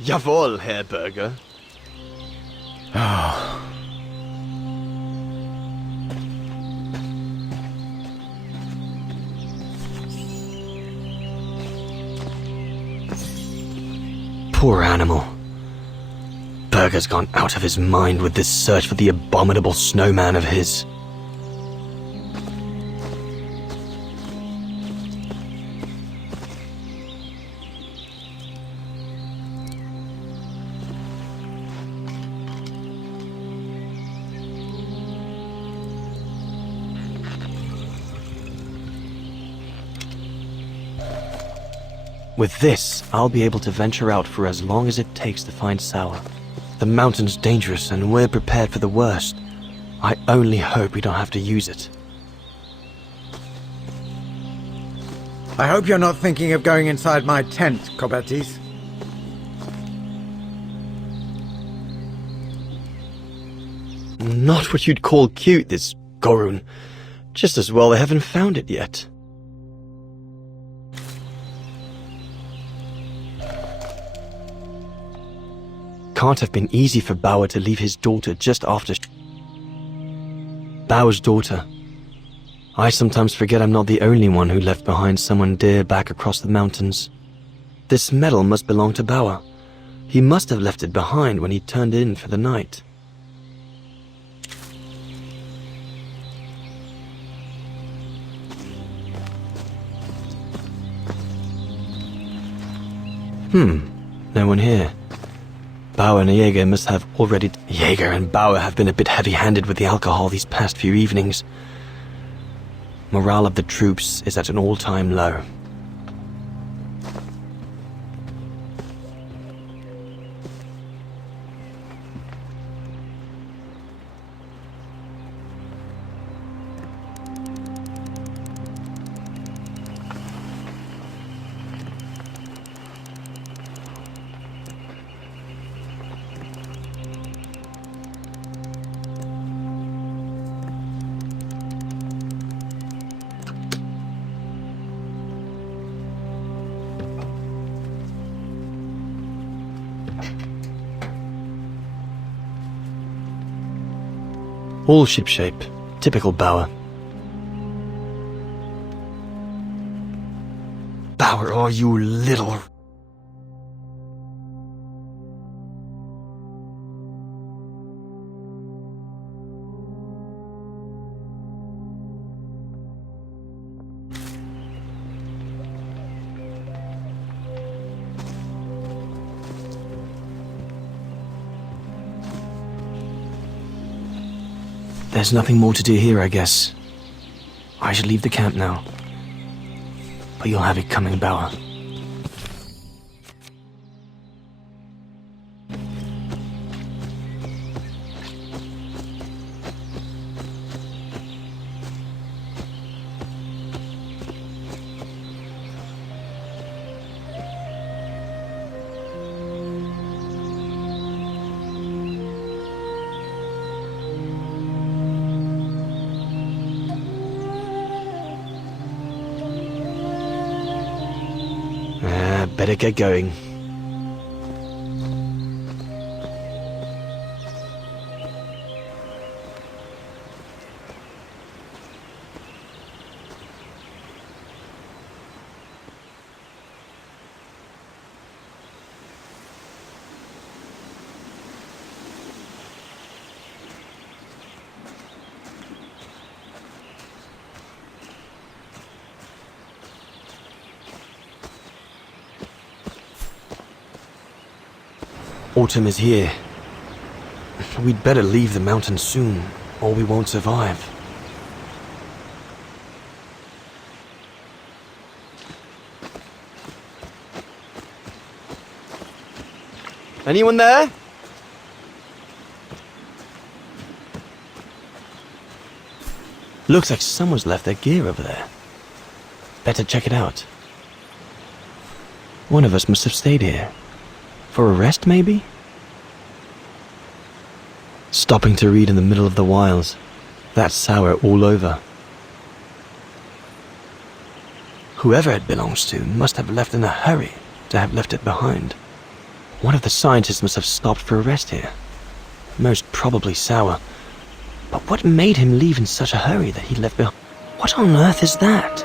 Jawohl, Herr Berger. Oh. Poor animal. Berger's gone out of his mind with this search for the abominable snowman of his. With this, I'll be able to venture out for as long as it takes to find Sauer. The mountain's dangerous and we're prepared for the worst. I only hope we don't have to use it. I hope you're not thinking of going inside my tent, Kobatis. Not what you'd call cute, this Gorun. Just as well they haven't found it yet. Can't have been easy for Bauer to leave his daughter just after Bauer's daughter. I sometimes forget I'm not the only one who left behind someone dear back across the mountains. This medal must belong to Bauer. He must have left it behind when he turned in for the night. No one here. Bauer and Jaeger must have already... Jaeger and Bauer have been a bit heavy-handed with the alcohol these past few evenings. Morale of the troops is at an all-time low. All shipshape. Typical Bauer. Bauer, oh you little... There's nothing more to do here, I guess. I should leave the camp now. But you'll have it coming, Bauer. Better get going. Autumn is here. We'd better leave the mountains soon, or we won't survive. Anyone there? Looks like someone's left their gear over there. Better check it out. One of us must have stayed here. For a rest, maybe? Stopping to read in the middle of the wilds. That's sour all over. Whoever it belongs to must have left in a hurry to have left it behind. One of the scientists must have stopped for a rest here. Most probably Sour. But what made him leave in such a hurry that he left behind? What on earth is that?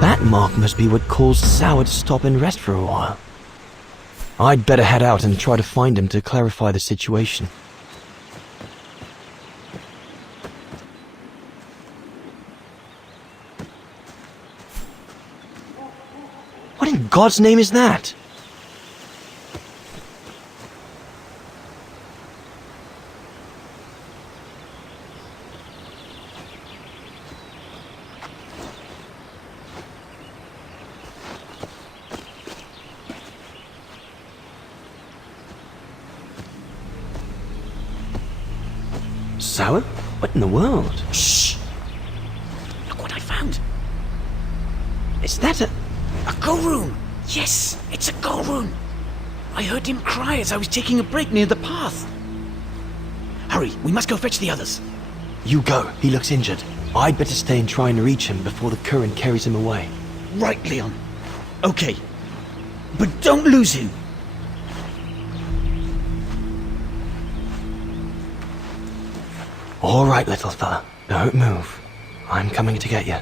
That mark must be what caused Sour to stop and rest for a while. I'd better head out and try to find him to clarify the situation. What in God's name is that? Sour? What in the world? Shh! Look what I found. Is that a... A go room! Yes, it's a go room! I heard him cry as I was taking a break near the path. Hurry, we must go fetch the others. You go. He looks injured. I'd better stay and try and reach him before the current carries him away. Right, Leon. Okay. But don't lose him. All right, little fella. Don't move. I'm coming to get you.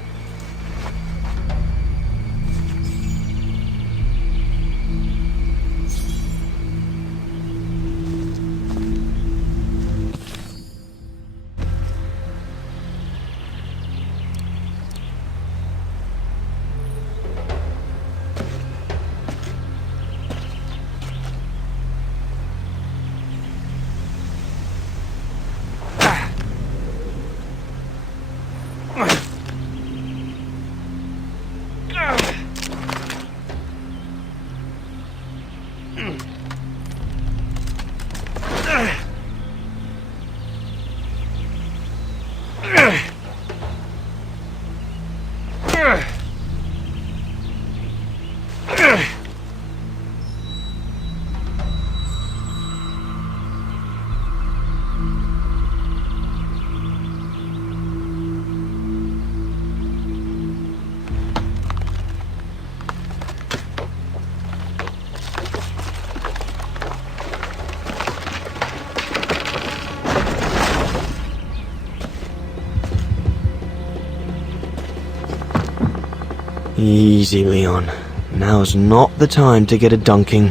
Easy, Leon. Now's not the time to get a dunking.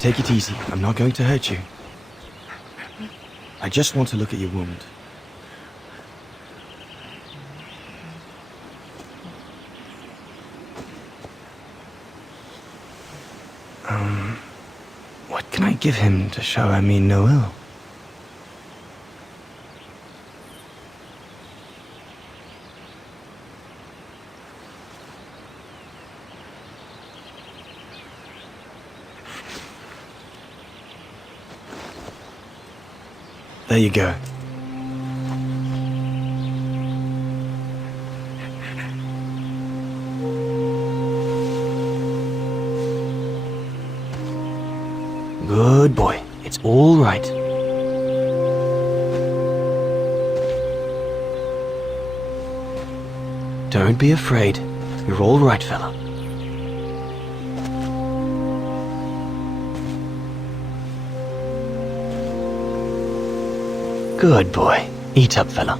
Take it easy. I'm not going to hurt you. I just want to look at your wound. What can I give him to show I mean no ill? There you go. Good boy. It's all right. Don't be afraid. You're all right, fella. Good boy. Eat up, fella.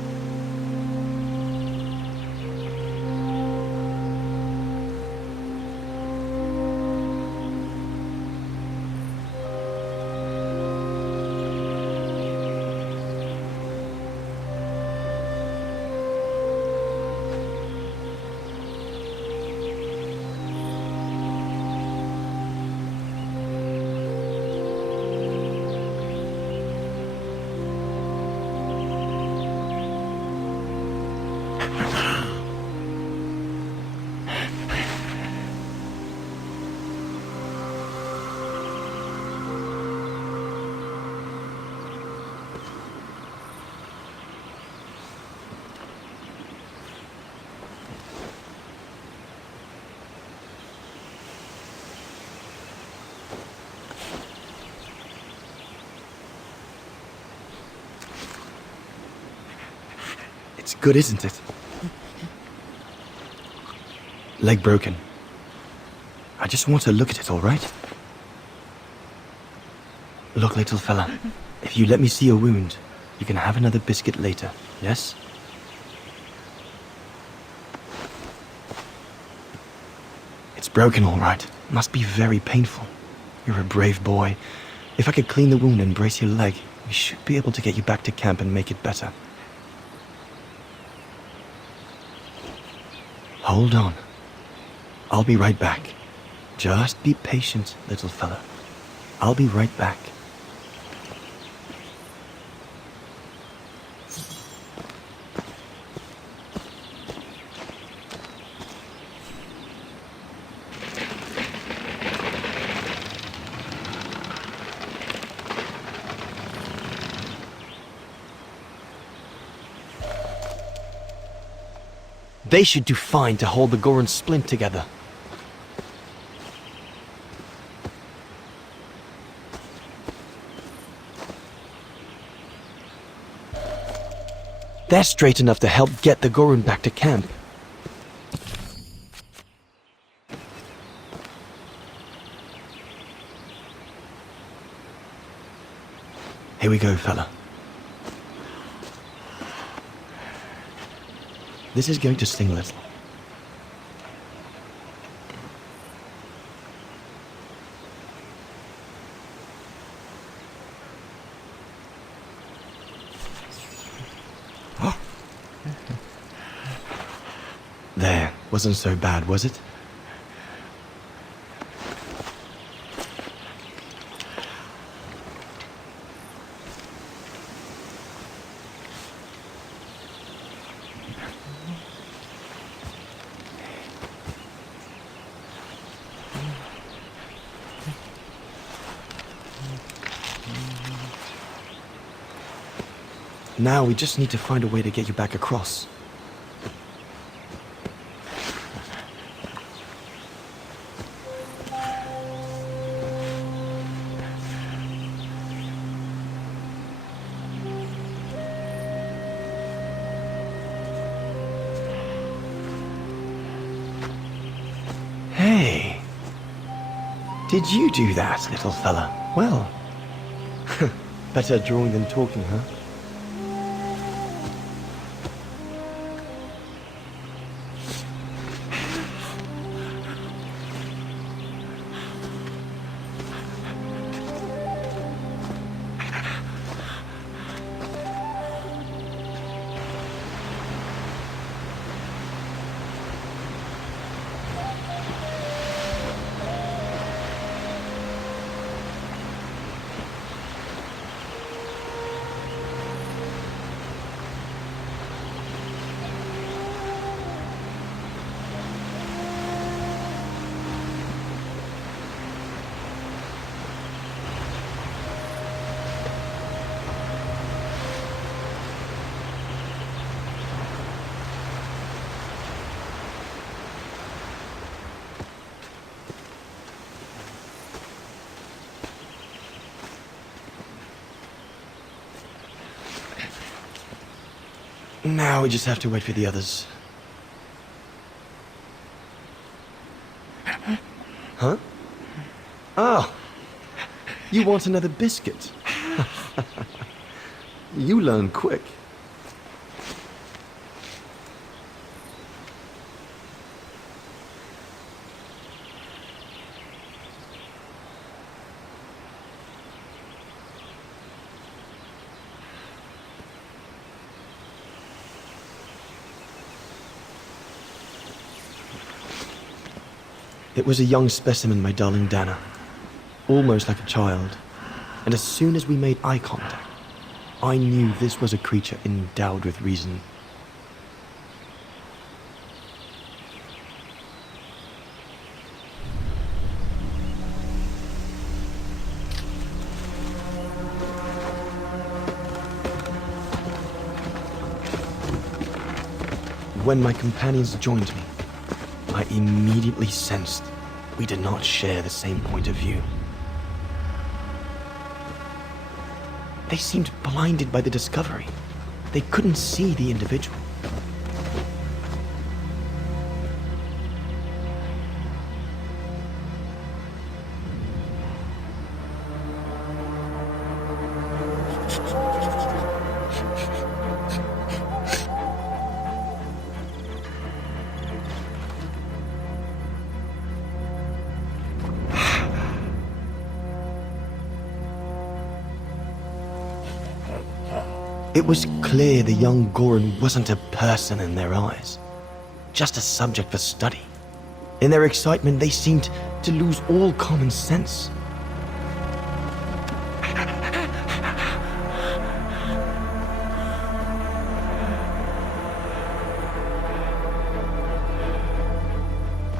good, isn't it? Leg broken. I just want to look at it, all right? Look, little fella, if you let me see your wound, you can have another biscuit later, yes? It's broken, all right. Must be very painful. You're a brave boy. If I could clean the wound and brace your leg, we should be able to get you back to camp and make it better. Hold on. I'll be right back. Just be patient, little fella. I'll be right back. They should do fine to hold the Goran splint together. They're straight enough to help get the Goran back to camp. Here we go, fella. This is going to sting a little. There, wasn't so bad, was it? Now we just need to find a way to get you back across. Hey, did you do that, little fella? Well, better drawing than talking, huh? Now we just have to wait for the others. Huh? Oh! You want another biscuit? You learn quick. It was a young specimen, my darling Dana. Almost like a child. And as soon as we made eye contact, I knew this was a creature endowed with reason. When my companions joined me, I immediately sensed we did not share the same point of view. They seemed blinded by the discovery. They couldn't see the individual. It was clear the young Goran wasn't a person in their eyes, just a subject for study. In their excitement, they seemed to lose all common sense.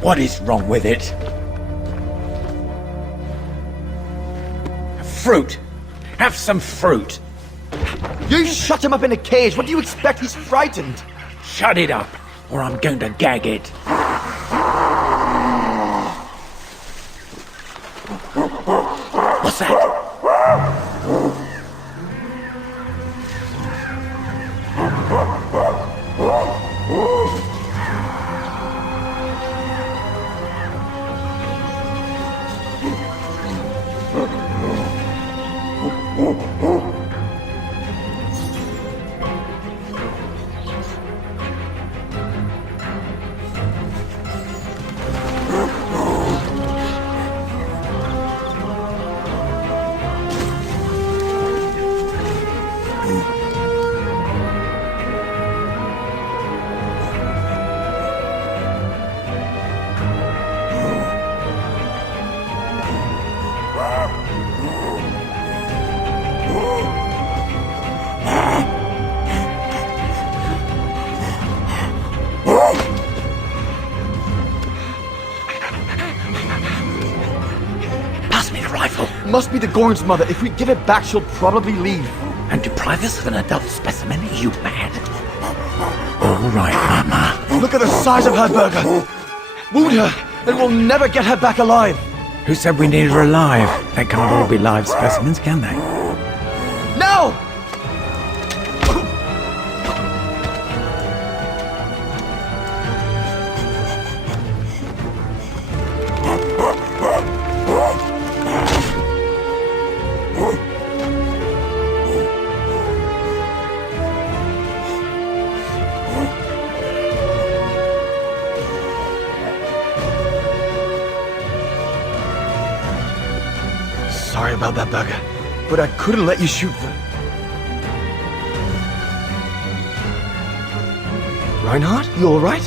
What is wrong with it? Fruit! Have some fruit! You shut him up in a cage! What do you expect? He's frightened! Shut it up, or I'm going to gag it. What's that? Pass me the rifle. Must be the Goran's mother. If we give it back, she'll probably leave. And deprive us of an adult specimen? Are you mad? All right, Mama. Look at the size of her burger. Wound her, and we'll never get her back alive. Who said we need her alive? They can't all be live specimens, can they? Now! Sorry about that, burger, but I couldn't let you shoot them. Reinhardt, you all right?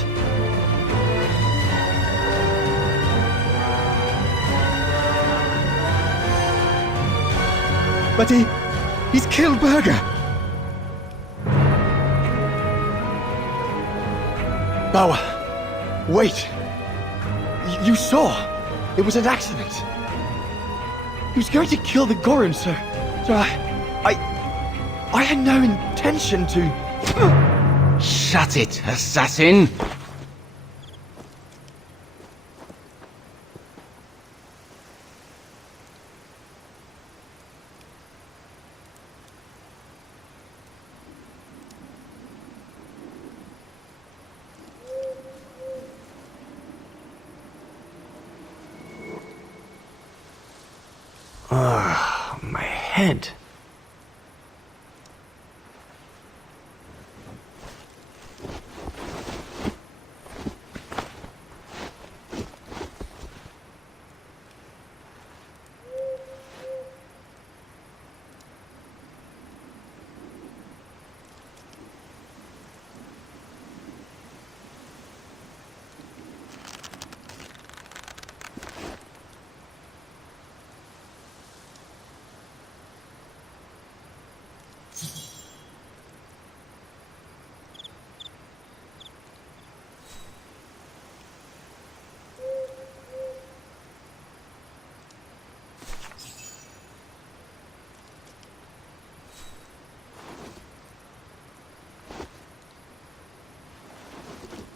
But he's killed Berger. Bauer, wait. You saw. It was an accident. He was going to kill the Goran, sir. So I had no intention to... Shut it, assassin! My head.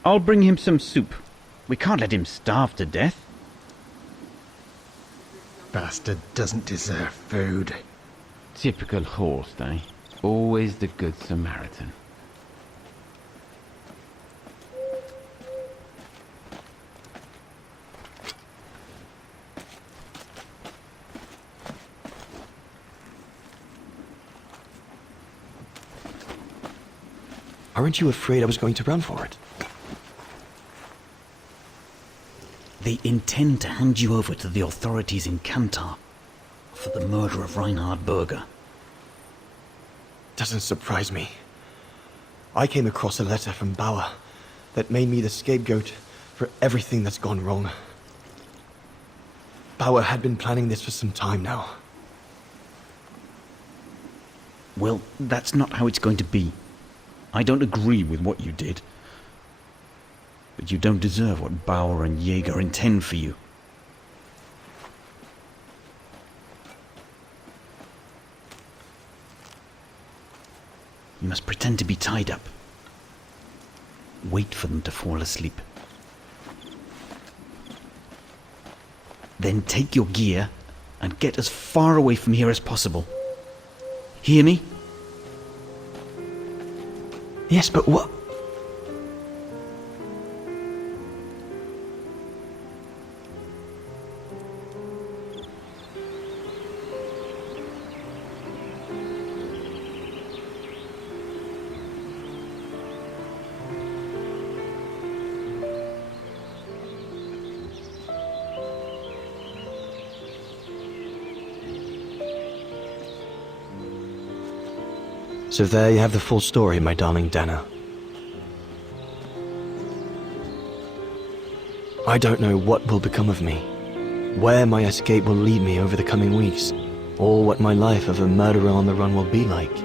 I'll bring him some soup. We can't let him starve to death. Bastard doesn't deserve food. Typical horse, eh? Always the good Samaritan. Aren't you afraid I was going to run for it? They intend to hand you over to the authorities in Kantar for the murder of Reinhard Berger. doesn't surprise me. I came across a letter from Bauer that made me the scapegoat for everything that's gone wrong. Bauer had been planning this for some time now. Well, that's not how it's going to be. I don't agree with what you did. But you don't deserve what Bauer and Jaeger intend for you. You must pretend to be tied up. Wait for them to fall asleep. Then take your gear and get as far away from here as possible. Hear me? Yes, but what? So there you have the full story, my darling Dana. I don't know what will become of me, where my escape will lead me over the coming weeks, or what my life of a murderer on the run will be like.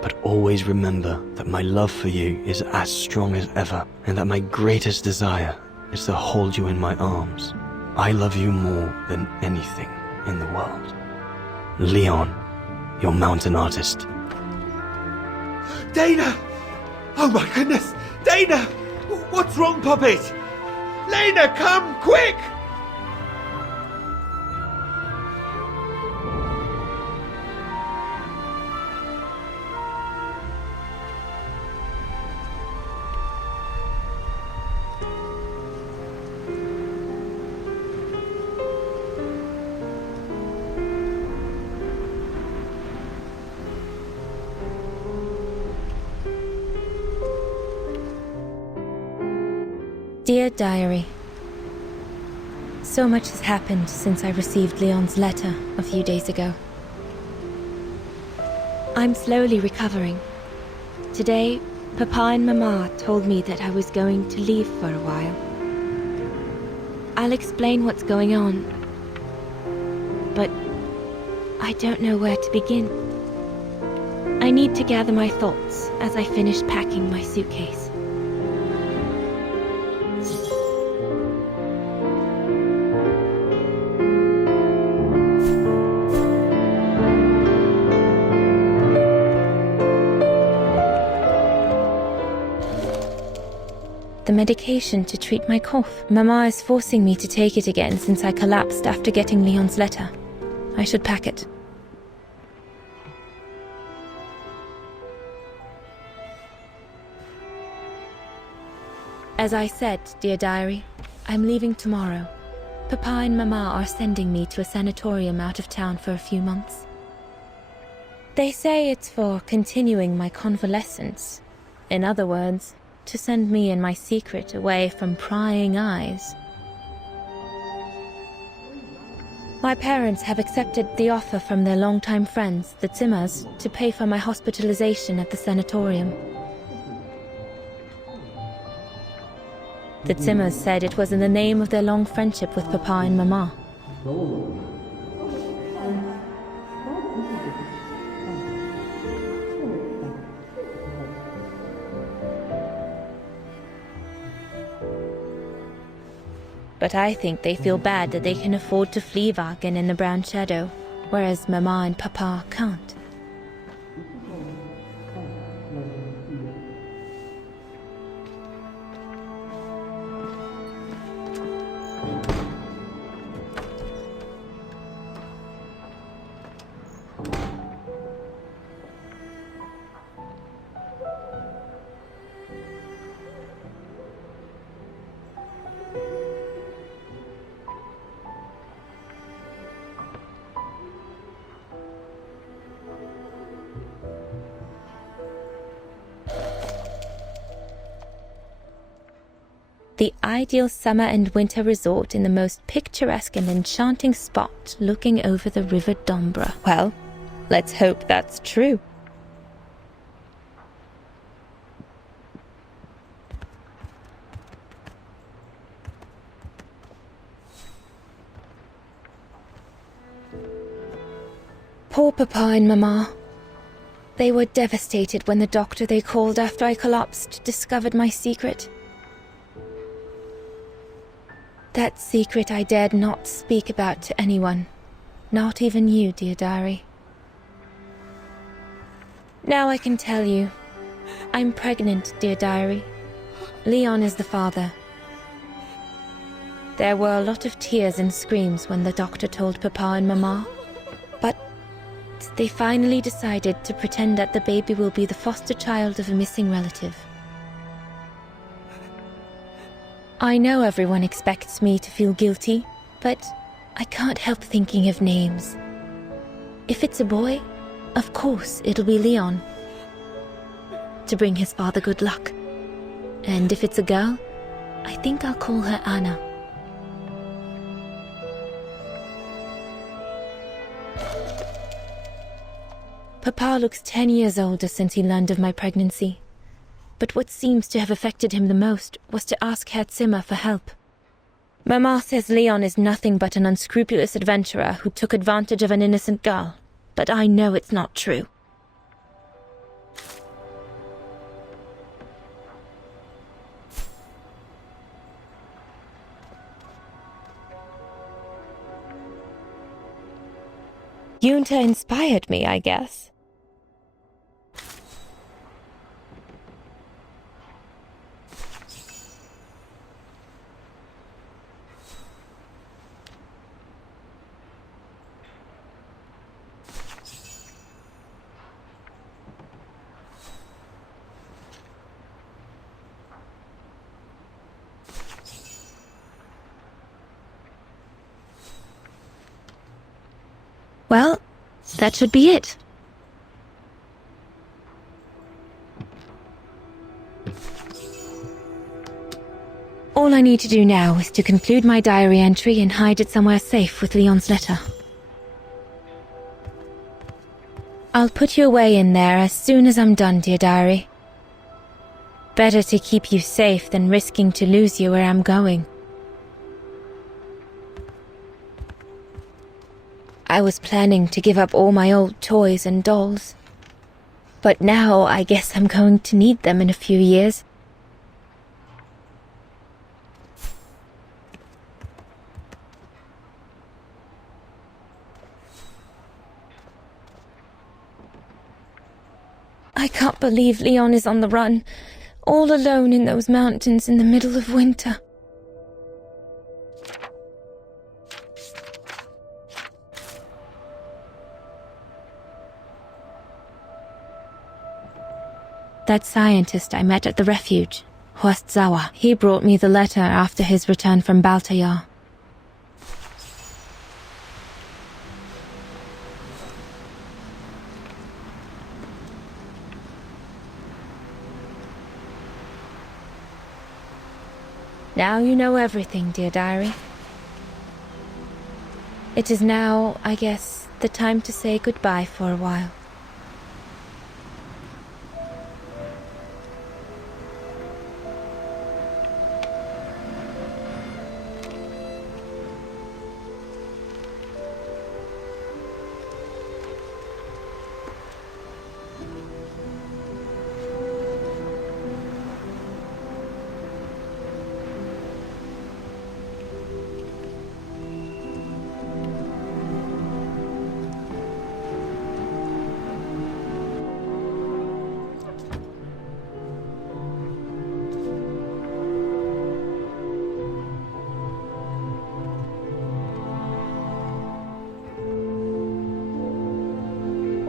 But always remember that my love for you is as strong as ever, and that my greatest desire is to hold you in my arms. I love you more than anything in the world. Leon, your mountain artist. Dana! Oh my goodness! Dana! What's wrong, Puppet? Lena, come, quick! Dear Diary, so much has happened since I received Leon's letter a few days ago. I'm slowly recovering. Today, Papa and Mama told me that I was going to leave for a while. I'll explain what's going on, but I don't know where to begin. I need to gather my thoughts as I finish packing my suitcase. The medication to treat my cough. Mama is forcing me to take it again since I collapsed after getting Leon's letter. I should pack it. As I said, dear diary, I'm leaving tomorrow. Papa and Mama are sending me to a sanatorium out of town for a few months. They say it's for continuing my convalescence. In other words, to send me and my secret away from prying eyes. My parents have accepted the offer from their longtime friends, the Zimmers, to pay for my hospitalization at the sanatorium. The Zimmers said it was in the name of their long friendship with Papa and Mama. But I think they feel bad that they can afford to flee Wagen in the Brown Shadow, whereas Mama and Papa can't. the ideal summer and winter resort in the most picturesque and enchanting spot looking over the River Dombra. Well, let's hope that's true. Poor Papa and Mama. They were devastated when the doctor they called after I collapsed discovered my secret. That secret I dared not speak about to anyone, not even you, dear diary. Now I can tell you. I'm pregnant, dear diary. Leon is the father. There were a lot of tears and screams when the doctor told Papa and Mama, but they finally decided to pretend that the baby will be the foster child of a missing relative. I know everyone expects me to feel guilty, but I can't help thinking of names. If it's a boy, of course it'll be Leon, to bring his father good luck. And if it's a girl, I think I'll call her Anna. Papa looks 10 years older since he learned of my pregnancy. But what seems to have affected him the most was to ask Herr Zimmer for help. Mama says Leon is nothing but an unscrupulous adventurer who took advantage of an innocent girl, but I know it's not true. Junta inspired me, I guess. Well, that should be it. All I need to do now is to conclude my diary entry and hide it somewhere safe with Leon's letter. I'll put you away in there as soon as I'm done, dear diary. Better to keep you safe than risking to lose you where I'm going. I was planning to give up all my old toys and dolls. But now I guess I'm going to need them in a few years. I can't believe Leon is on the run, all alone in those mountains in the middle of winter. That scientist I met at the refuge, Horst Sauer, he brought me the letter after his return from Baltayar. Now you know everything, dear diary. It is now, I guess, the time to say goodbye for a while.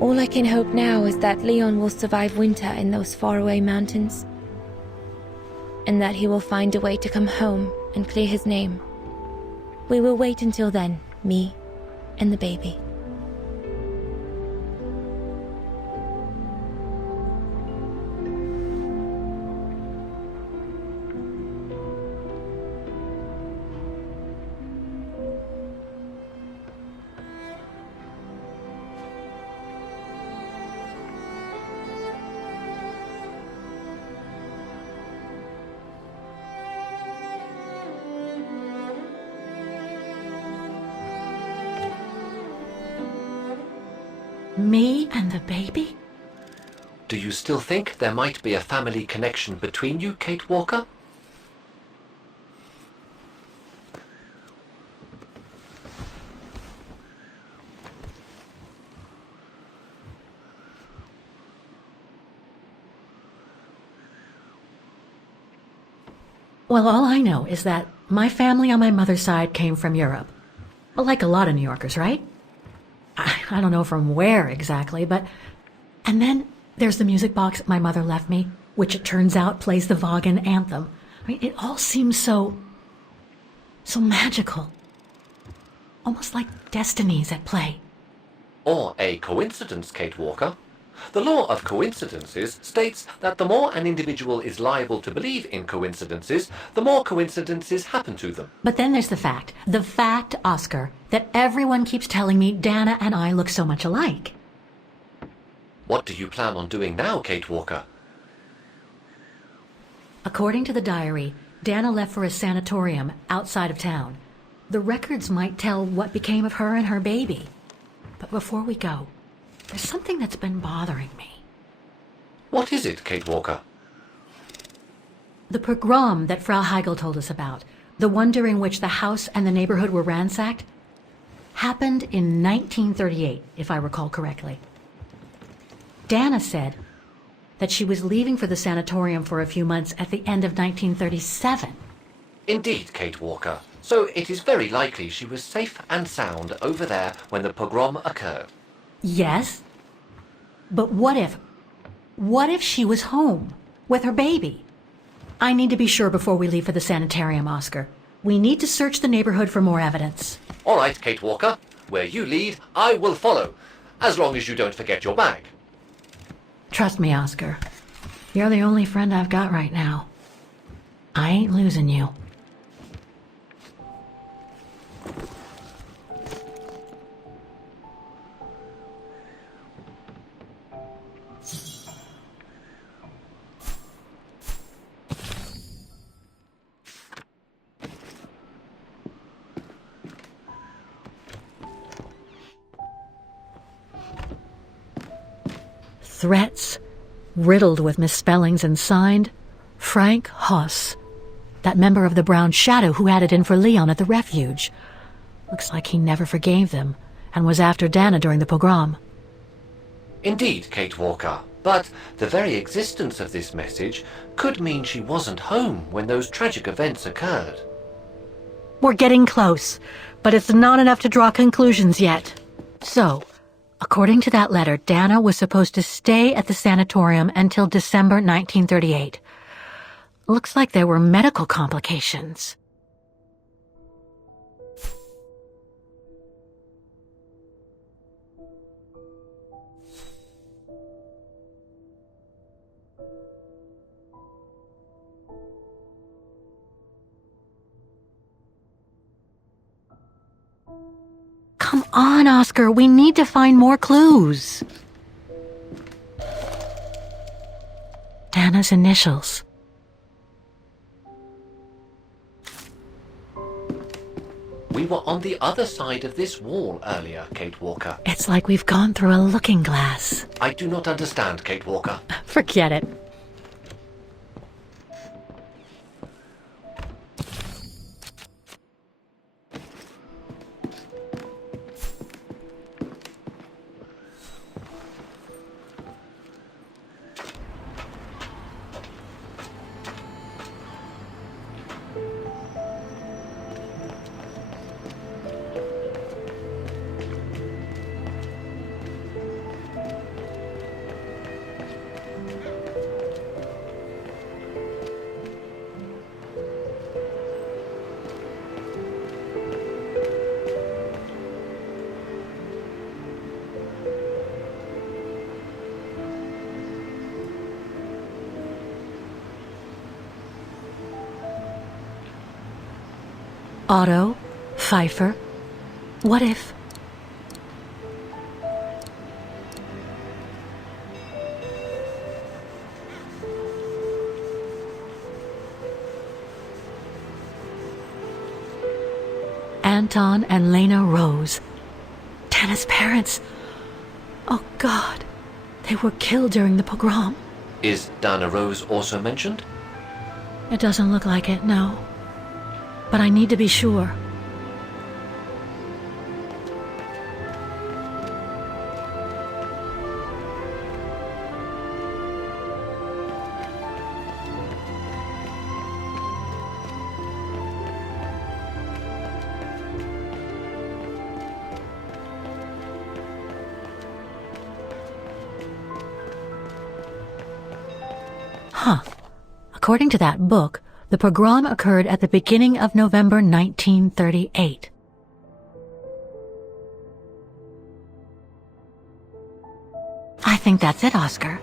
All I can hope now is that Leon will survive winter in those faraway mountains, and that he will find a way to come home and clear his name. We will wait until then, me and the baby. Me and the baby? Do you still think there might be a family connection between you, Kate Walker? Well, all I know is that my family on my mother's side came from Europe. Well, like a lot of New Yorkers, right? I don't know from where exactly, but... And then there's the music box my mother left me, which it turns out plays the Vaughan anthem. I mean, it all seems so magical. Almost like destinies at play. Or a coincidence, Kate Walker. The law of coincidences states that the more an individual is liable to believe in coincidences, the more coincidences happen to them. But then there's the fact, Oscar, that everyone keeps telling me Dana and I look so much alike. What do you plan on doing now, Kate Walker? According to the diary, Dana left for a sanatorium outside of town. The records might tell what became of her and her baby. But before we go, there's something that's been bothering me. What is it, Kate Walker? The pogrom that Frau Heigl told us about, the one during which the house and the neighborhood were ransacked, happened in 1938, if I recall correctly. Dana said that she was leaving for the sanatorium for a few months at the end of 1937. Indeed, Kate Walker. So it is very likely she was safe and sound over there when the pogrom occurred. Yes, but what if she was home with her baby? I need to be sure before we leave for the sanitarium, Oscar. We need to search the neighborhood for more evidence. All right, Kate Walker. Where you lead, I will follow, as long as you don't forget your bag. Trust me, Oscar. You're the only friend I've got right now. I ain't losing you. Threats, riddled with misspellings and signed, Frank Hoss, that member of the Brown Shadow who had it in for Leon at the refuge. Looks like he never forgave them and was after Dana during the pogrom. Indeed, Kate Walker. But the very existence of this message could mean she wasn't home when those tragic events occurred. We're getting close, but it's not enough to draw conclusions yet. So, according to that letter, Dana was supposed to stay at the sanatorium until December 1938. Looks like there were medical complications. Come on, Oscar, we need to find more clues. Dana's initials. We were on the other side of this wall earlier, Kate Walker. It's like we've gone through a looking glass. I do not understand, Kate Walker. Forget it. Otto, Pfeiffer. What if... Anton and Lena Rose. Dana's parents. Oh God, they were killed during the pogrom. Is Dana Rose also mentioned? It doesn't look like it, no. But I need to be sure. Huh. According to that book, the pogrom occurred at the beginning of November 1938. I think that's it, Oscar.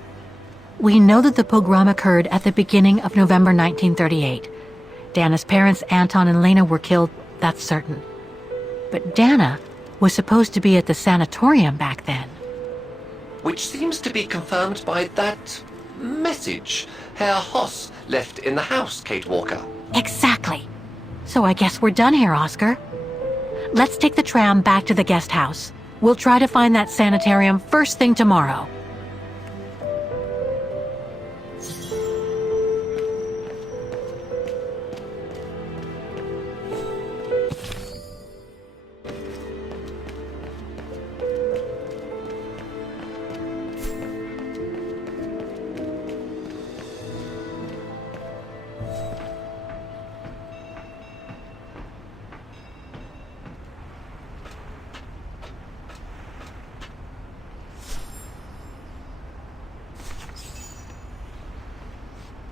We know that the pogrom occurred at the beginning of November 1938. Dana's parents, Anton and Lena, were killed, that's certain. But Dana was supposed to be at the sanatorium back then. Which seems to be confirmed by that message Herr Hoss left in the house, Kate Walker. Exactly. So I guess we're done here, Oscar. Let's take the tram back to the guest house. We'll try to find that sanitarium first thing tomorrow.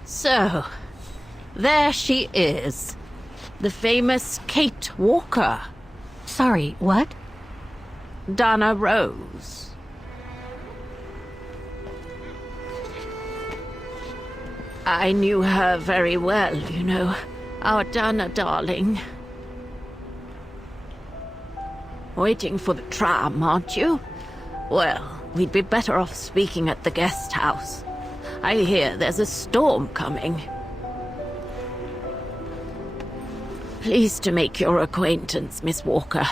So, there she is. The famous Kate Walker. Sorry, what? Dana Rose. I knew her very well, you know. Our Dana darling. Waiting for the tram, aren't you? Well, we'd be better off speaking at the guest house. I hear there's a storm coming. Pleased to make your acquaintance, Miss Walker.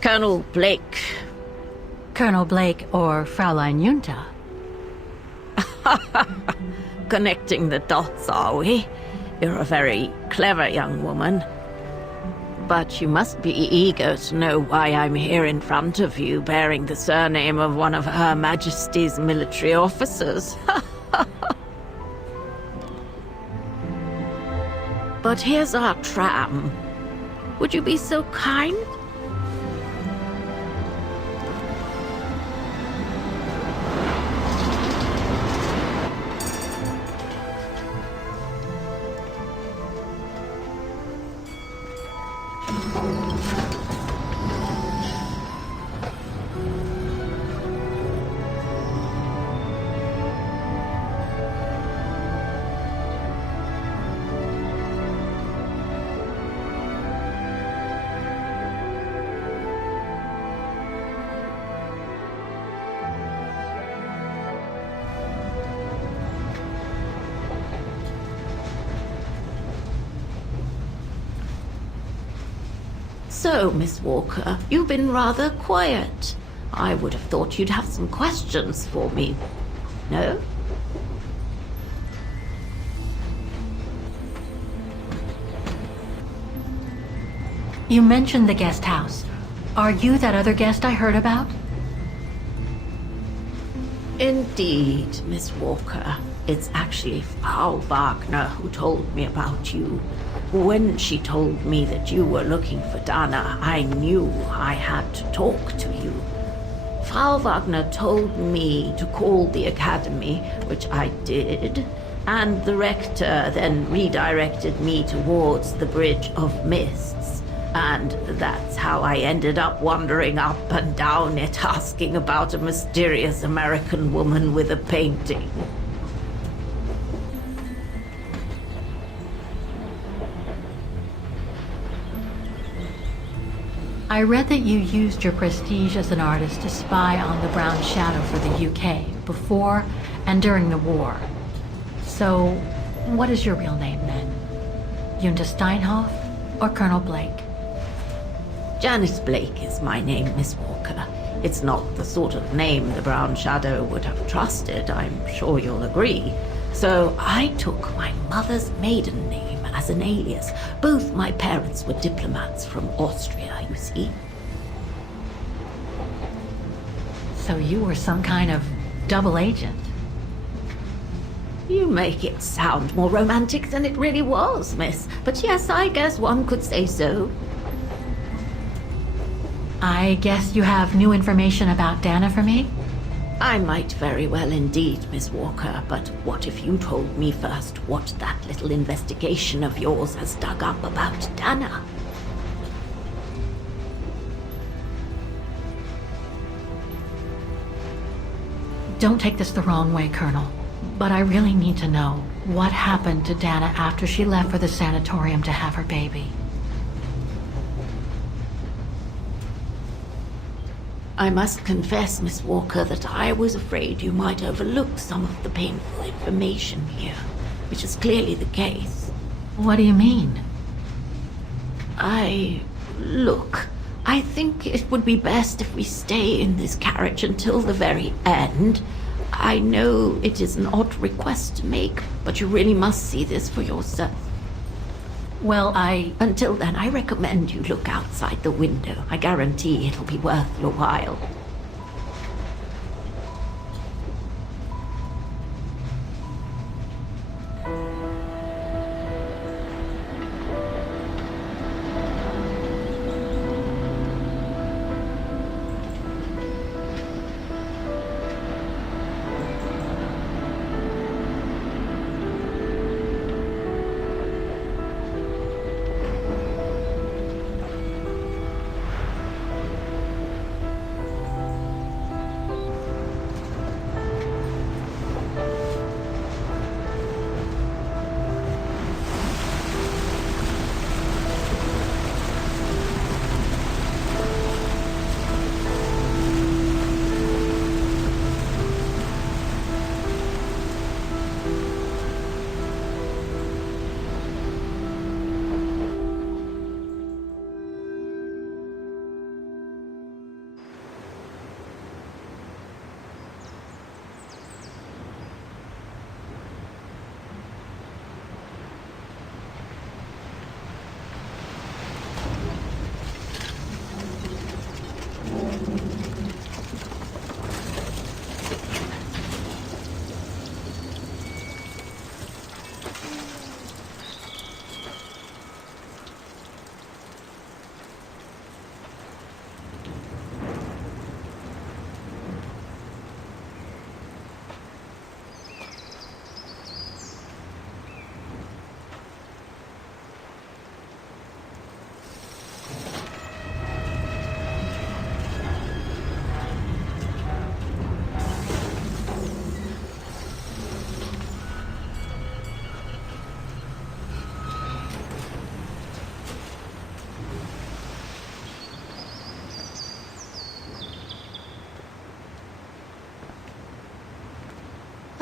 Colonel Blake. Colonel Blake or Fraulein Junta? Connecting the dots, are we? You're a very clever young woman. But you must be eager to know why I'm here in front of you, bearing the surname of one of Her Majesty's military officers. But here's our tram. Would you be so kind? So, Miss Walker, you've been rather quiet. I would have thought you'd have some questions for me. No? You mentioned the guest house. Are you that other guest I heard about? Indeed, Miss Walker. It's actually Frau Wagner who told me about you. When she told me that you were looking for Dana, I knew I had to talk to you. Frau Wagner told me to call the academy, which I did, and the rector then redirected me towards the Bridge of Mists. And that's how I ended up wandering up and down it, asking about a mysterious American woman with a painting. I read that you used your prestige as an artist to spy on the Brown Shadow for the UK before and during the war. So, what is your real name then? Junta Steinhoff or Colonel Blake? Janice Blake is my name, Miss Walker. It's not the sort of name the Brown Shadow would have trusted, I'm sure you'll agree. So I took my mother's maiden name as an alias. Both my parents were diplomats from Austria, you see. So you were some kind of double agent. You make it sound more romantic than it really was, miss. But yes, I guess one could say so. I guess you have new information about Dana for me? I might very well indeed, Miss Walker, but what if you told me first what that little investigation of yours has dug up about Dana? Don't take this the wrong way, Colonel, but I really need to know what happened to Dana after she left for the sanatorium to have her baby. I must confess, Miss Walker, that I was afraid you might overlook some of the painful information here, which is clearly the case. What do you mean? Look, I think it would be best if we stay in this carriage until the very end. I know it is an odd request to make, but you really must see this for yourself. Well, Until then, I recommend you look outside the window. I guarantee it'll be worth your while.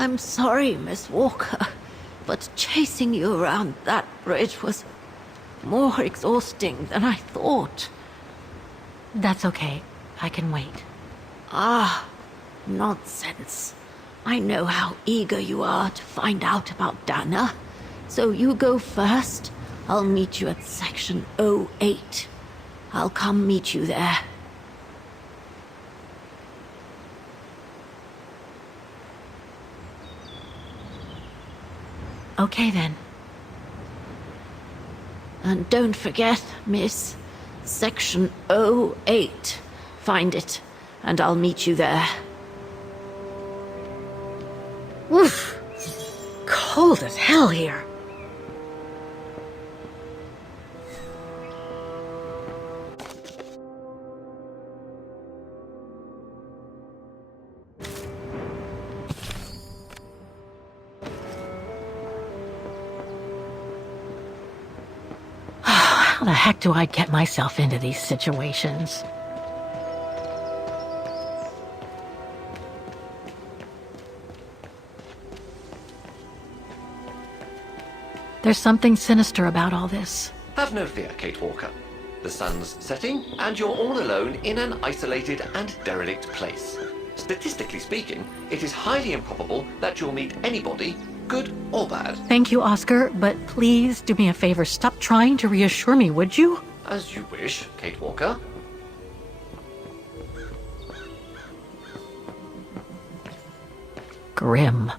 I'm sorry, Miss Walker, but chasing you around that bridge was more exhausting than I thought. That's okay. I can wait. Nonsense. I know how eager you are to find out about Dana. So you go first. I'll meet you at section 08. I'll come meet you there. Okay, then. And don't forget, miss, section 08. Find it, and I'll meet you there. Woof! Cold as hell here. How the heck do I get myself into these situations? There's something sinister about all this. Have no fear, Kate Walker. The sun's setting, and you're all alone in an isolated and derelict place. Statistically speaking, it is highly improbable that you'll meet anybody, good or bad. Thank you, Oscar, but please do me a favor. Stop trying to reassure me, would you? As you wish, Kate Walker. Grim.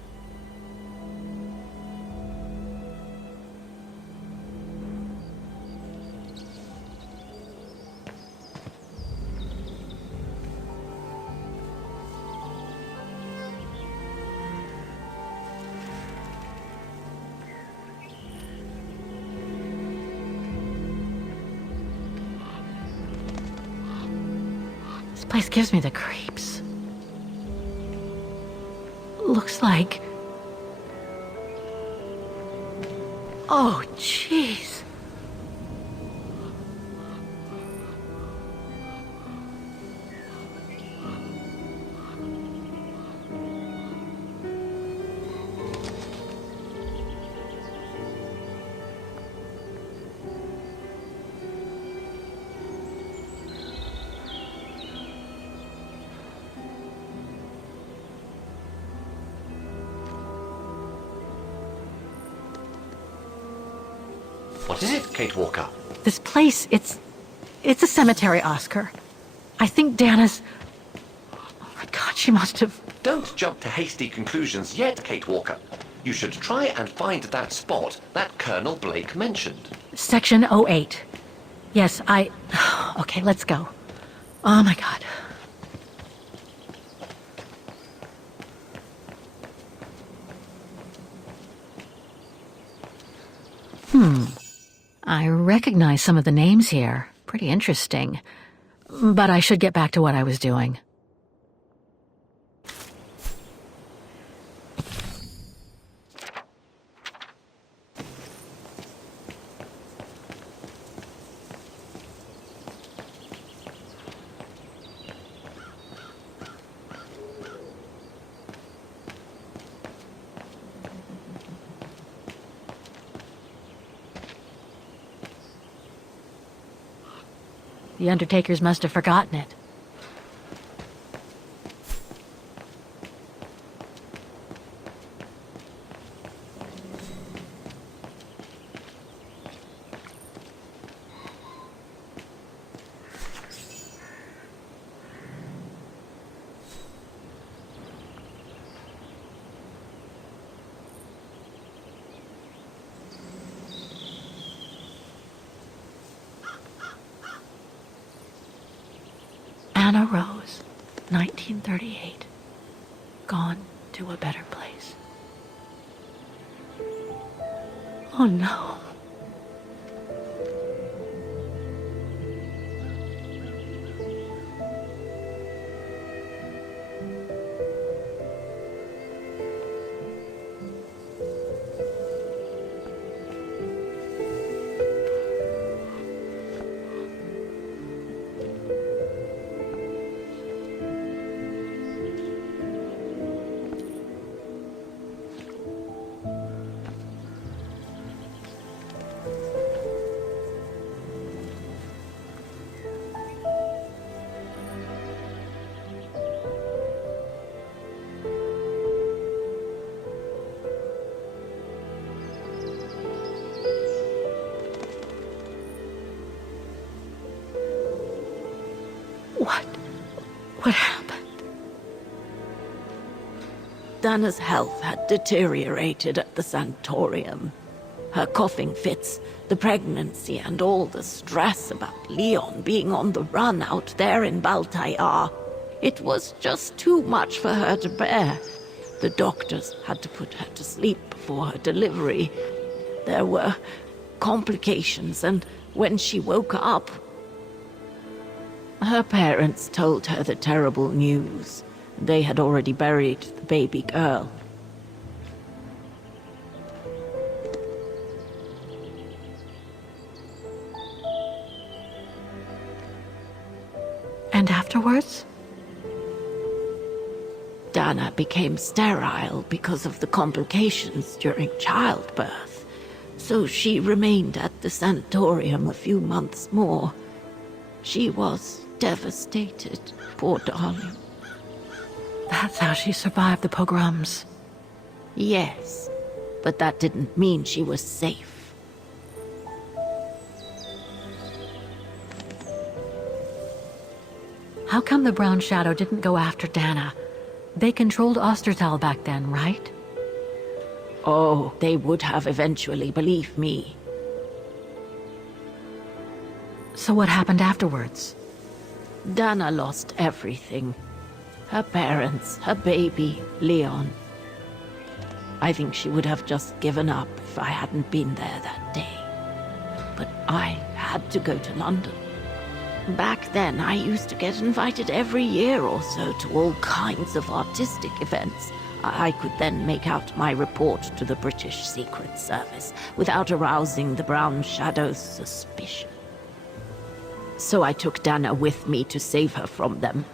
This place gives me the creeps. Looks like... Oh, jeez. What is it, Kate Walker? This place, it's a cemetery, Oscar. I think Dana's... Oh my god, she must have... Don't jump to hasty conclusions yet, Kate Walker. You should try and find that spot that Colonel Blake mentioned. Section 08. Yes, Okay, let's go. Oh my god. I recognize some of the names here. Pretty interesting. But I should get back to what I was doing. The undertakers must have forgotten it. Anna Rose, 1938. Gone to a better place. Oh no. What happened? Dana's health had deteriorated at the sanatorium. Her coughing fits, the pregnancy, and all the stress about Leon being on the run out there in Baltayar. It was just too much for her to bear. The doctors had to put her to sleep before her delivery. There were complications, and when she woke up, her parents told her the terrible news. They had already buried the baby girl. And afterwards? Dana became sterile because of the complications during childbirth. So she remained at the sanatorium a few months more. She was devastated, poor darling. That's how she survived the pogroms. Yes, but that didn't mean she was safe. How come the Brown Shadow didn't go after Dana? They controlled Ostertal back then, right? Oh, they would have eventually, believe me. So what happened afterwards? Dana lost everything. Her parents, her baby, Leon. I think she would have just given up if I hadn't been there that day. But I had to go to London. Back then, I used to get invited every year or so to all kinds of artistic events. I could then make out my report to the British Secret Service without arousing the Brown Shadow's suspicion. So I took Dana with me to save her from them.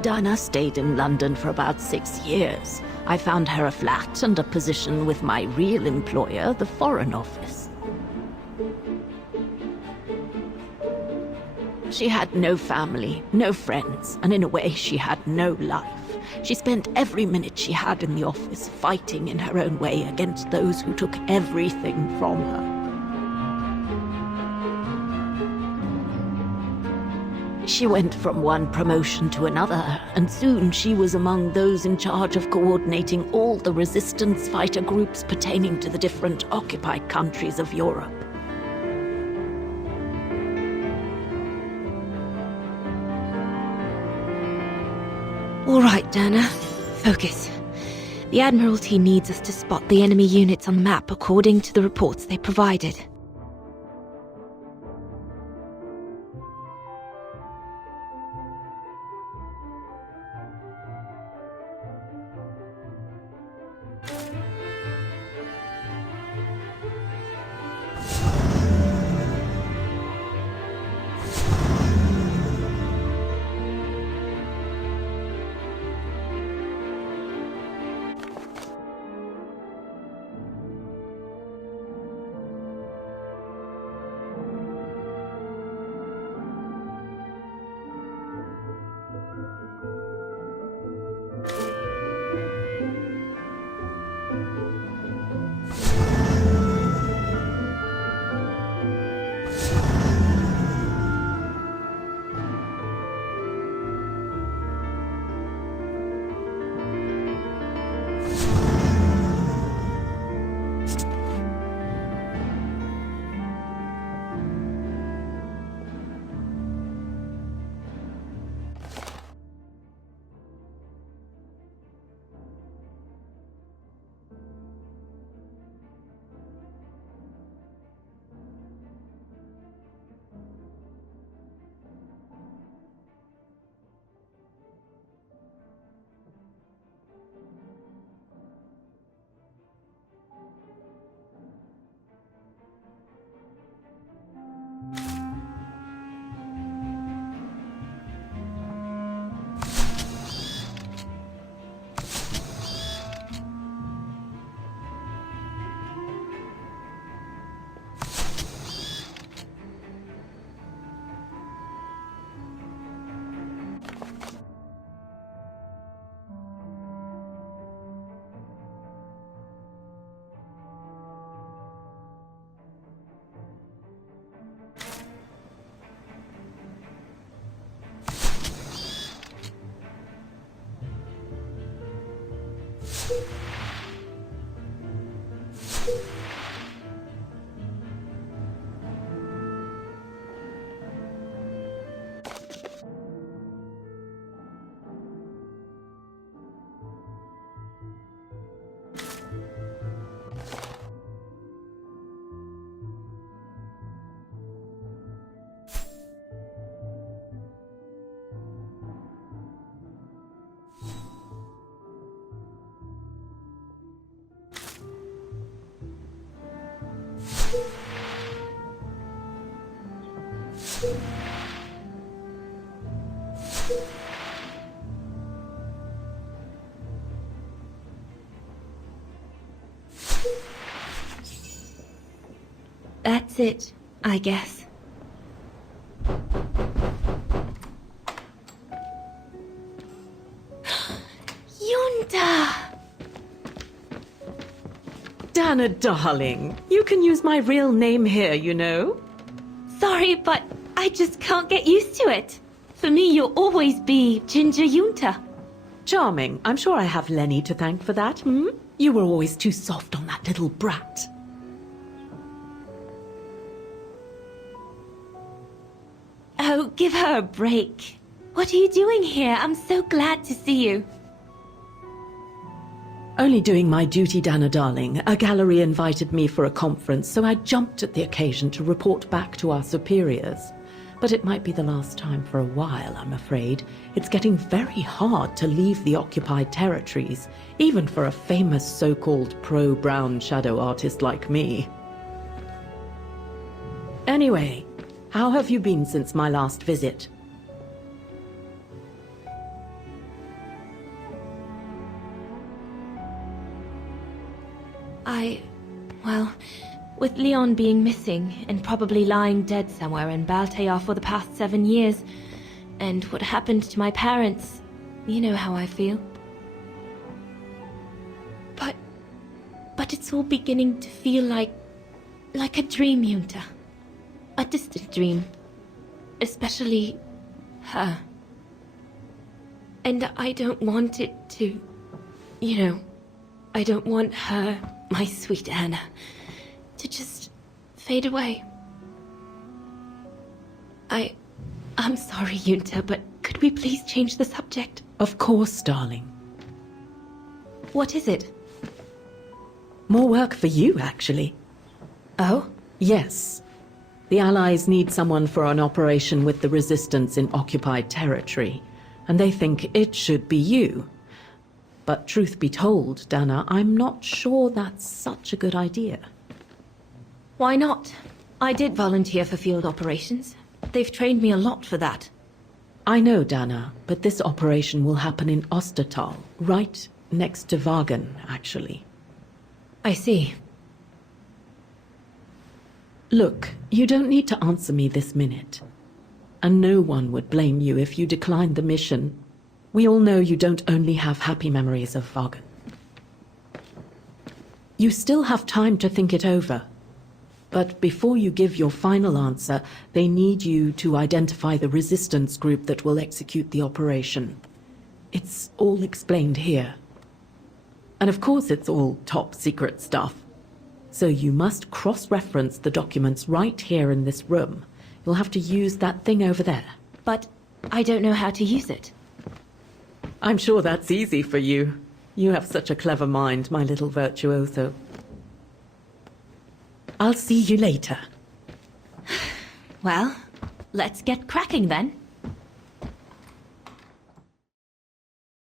Dana stayed in London for about 6 years. I found her a flat and a position with my real employer, the Foreign Office. She had no family, no friends, and in a way she had no life. She spent every minute she had in the office fighting in her own way against those who took everything from her. She went from one promotion to another, and soon she was among those in charge of coordinating all the resistance fighter groups pertaining to the different occupied countries of Europe. All right, Dana. Focus. The Admiralty needs us to spot the enemy units on the map according to the reports they provided. That's it, I guess. Yunta! Dana, darling, you can use my real name here, you know. Sorry, but I just can't get used to it. For me, you'll always be Ginger Yunta. Charming. I'm sure I have Lenny to thank for that, hmm? You were always too soft on that little brat. Oh, give her a break. What are you doing here? I'm so glad to see you. Only doing my duty, Dana, darling. A gallery invited me for a conference, so I jumped at the occasion to report back to our superiors. But it might be the last time for a while, I'm afraid. It's getting very hard to leave the occupied territories, even for a famous so-called pro-brown shadow artist like me. Anyway, how have you been since my last visit? Well, with Leon being missing and probably lying dead somewhere in Baltear for the past 7 years, and what happened to my parents, you know how I feel. But it's all beginning to feel like a dream, Yunta. A distant dream. Especially her. And I don't want it to, I don't want her, my sweet Anna, to just fade away. I'm sorry, Yunta, but could we please change the subject? Of course, darling. What is it? More work for you, actually. Oh? Yes. The Allies need someone for an operation with the Resistance in occupied territory, and they think it should be you. But truth be told, Dana, I'm not sure that's such a good idea. Why not? I did volunteer for field operations. They've trained me a lot for that. I know, Dana, but this operation will happen in Ostertal, right next to Wagen, actually. I see. Look, you don't need to answer me this minute. And no one would blame you if you declined the mission. We all know you don't only have happy memories of Wagen. You still have time to think it over. But before you give your final answer, they need you to identify the resistance group that will execute the operation. It's all explained here. And of course it's all top secret stuff. So you must cross-reference the documents right here in this room. You'll have to use that thing over there. But I don't know how to use it. I'm sure that's easy for you. You have such a clever mind, my little virtuoso. I'll see you later. Well, let's get cracking then.